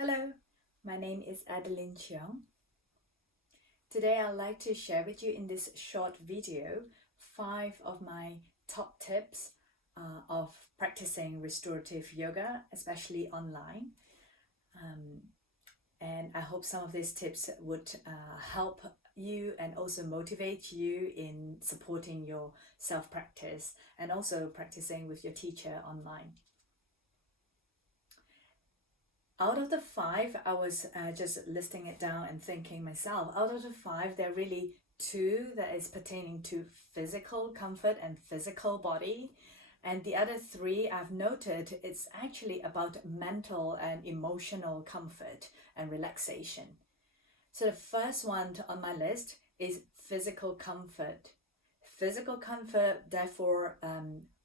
Hello, my name is Adeline Cheong. Today I'd like to share with you in this short video 5 of my top tips of practicing restorative yoga, especially online. And I hope some of these tips would help you and also motivate you in supporting your self-practice and also practicing with your teacher online. Out of the 5, I was just listing it down and thinking myself, out of the 5, there are really 2 that is pertaining to physical comfort and physical body. And the other 3 I've noted it's actually about mental and emotional comfort and relaxation. So the first one on my list is physical comfort. Physical comfort, therefore,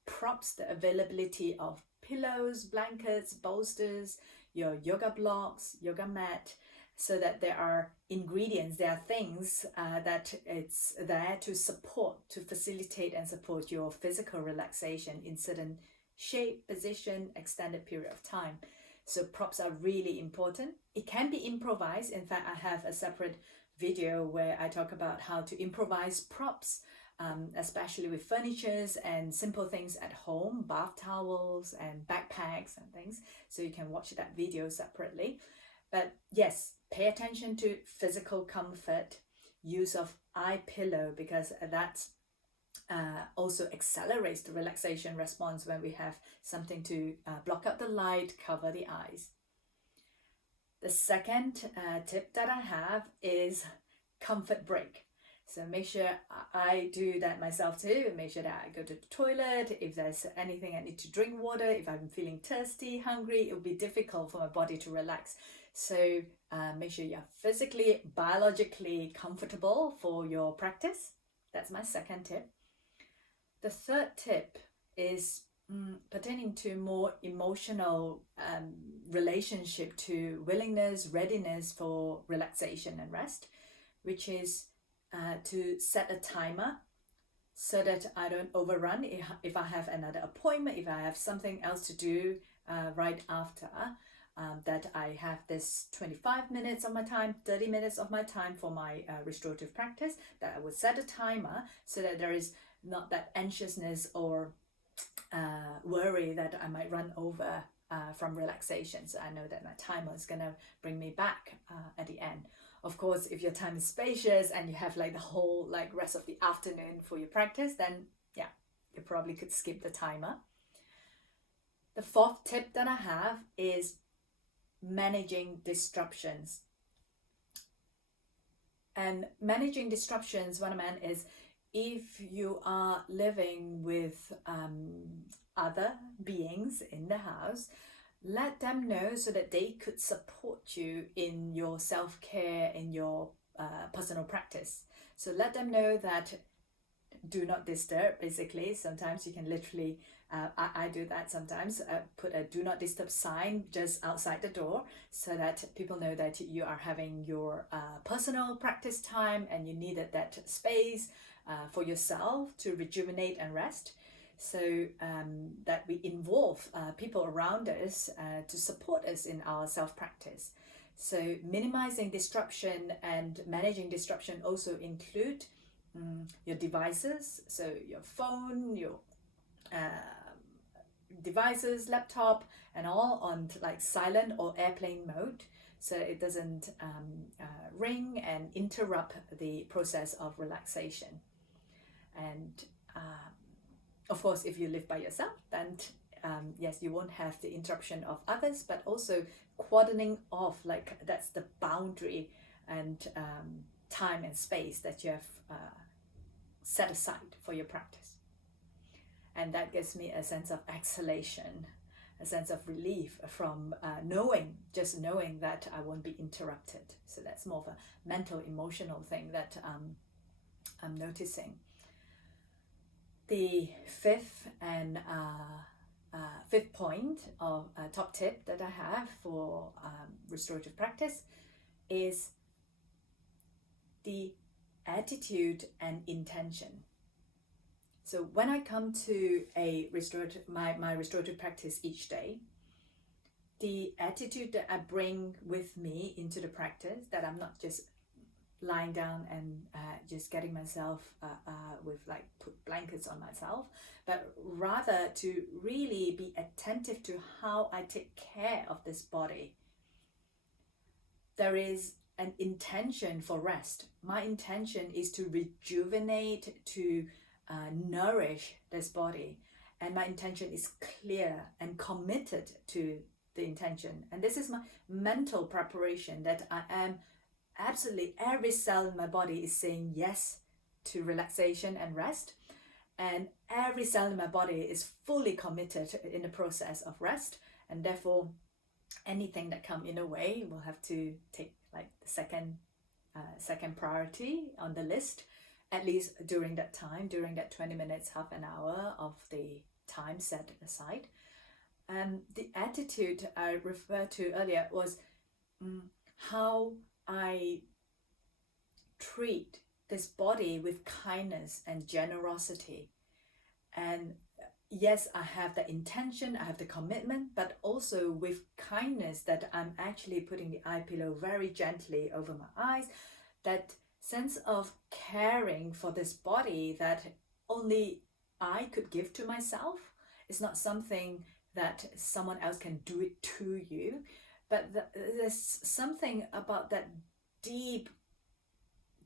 props the availability of pillows, blankets, bolsters, your yoga blocks, yoga mat, so that there are ingredients, there are things that it's there to support, to facilitate and support your physical relaxation in certain shape, position, extended period of time. So props are really important. It can be improvised. In fact, I have a separate video where I talk about how to improvise props, especially with furnitures and simple things at home, bath towels and backpacks and things. So you can watch that video separately. But yes, pay attention to physical comfort, use of eye pillow, because that also accelerates the relaxation response when we have something to block out the light, cover the eyes. The second tip that I have is comfort break. So make sure I do that myself too. Make sure that I go to the toilet. If there's anything I need to drink water, if I'm feeling thirsty, hungry, it will be difficult for my body to relax. So make sure you're physically, biologically comfortable for your practice. That's my second tip. The third tip is pertaining to more emotional relationship to willingness, readiness for relaxation and rest, which is to set a timer so that I don't overrun if I have another appointment, if I have something else to do right after, that I have this 25 minutes of my time, 30 minutes of my time for my restorative practice, that I would set a timer so that there is not that anxiousness or worry that I might run over from relaxation. So I know that my timer is going to bring me back at the end. Of course, if your time is spacious and you have like the whole rest of the afternoon for your practice, then yeah, you probably could skip the timer. The fourth tip that I have is managing disruptions. And managing disruptions, what I meant is, if you are living with other beings in the house, let them know so that they could support you in your self-care, in your personal practice. So let them know that do not disturb, basically. Sometimes you can literally, I do that sometimes, put a do not disturb sign just outside the door so that people know that you are having your personal practice time and you needed that space for yourself to rejuvenate and rest. So that we involve people around us to support us in our self-practice. So minimizing disruption and managing disruption also include your devices, so your phone, your devices, laptop, and all on silent or airplane mode, so it doesn't ring and interrupt the process of relaxation. And of course, if you live by yourself, then yes, you won't have the interruption of others, but also cordoning off, that's the boundary and time and space that you have set aside for your practice. And that gives me a sense of exhalation, a sense of relief from just knowing that I won't be interrupted. So that's more of a mental, emotional thing that I'm noticing. The fifth point of top tip that I have for restorative practice is the attitude and intention. So when I come to my restorative practice each day, the attitude that I bring with me into the practice, that I'm not just lying down and just getting myself with like put blankets on myself, but rather to really be attentive to how I take care of this body. There is an intention for rest. My intention is to rejuvenate, to nourish this body, and my intention is clear and committed to the intention. And this is my mental preparation, that I am absolutely, every cell in my body is saying yes to relaxation and rest, and every cell in my body is fully committed in the process of rest, and therefore anything that come in a way will have to take like the second priority on the list, at least during that time, during that 20 minutes, half an hour of the time set aside. And the attitude I referred to earlier was how I treat this body with kindness and generosity. And yes, I have the intention, I have the commitment, but also with kindness, that I'm actually putting the eye pillow very gently over my eyes. That sense of caring for this body that only I could give to myself. It's not something that someone else can do it to you, but there's something about that deep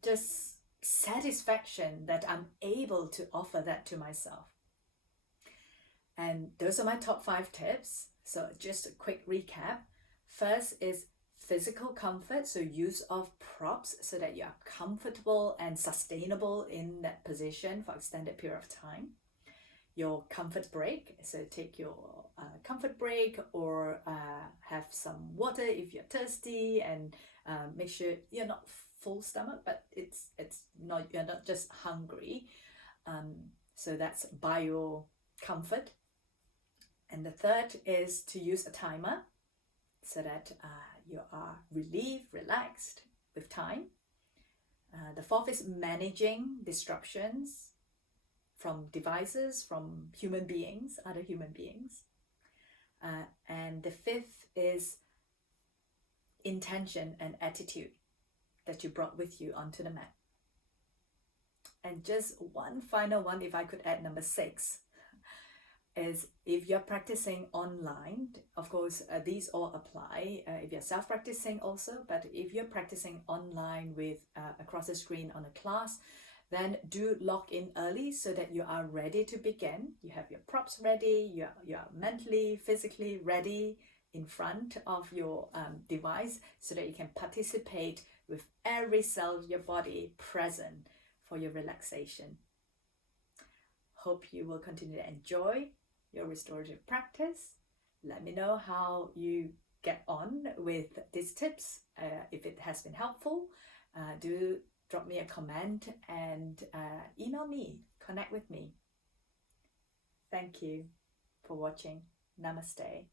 just satisfaction that I'm able to offer that to myself. And those are my top 5 tips. So just a quick recap. First is physical comfort, so use of props so that you are comfortable and sustainable in that position for extended period of time. Your comfort break, so take your comfort break, or have some water if you're thirsty, and make sure you're not full stomach, but it's not, you're not just hungry. So that's bio comfort. And the third is to use a timer so that you are relieved, relaxed with time. The fourth is managing disruptions from devices, from human beings, other human beings. And the fifth is intention and attitude that you brought with you onto the mat. And just one final one, if I could add, number 6, is if you're practicing online, of course, these all apply if you're self-practicing also, but if you're practicing online with across the screen on a class, then do log in early so that you are ready to begin. You have your props ready, you are mentally, physically ready in front of your device, so that you can participate with every cell of your body present for your relaxation. Hope you will continue to enjoy your restorative practice. Let me know how you get on with these tips. If it has been helpful, do drop me a comment and email me, connect with me. Thank you for watching. Namaste.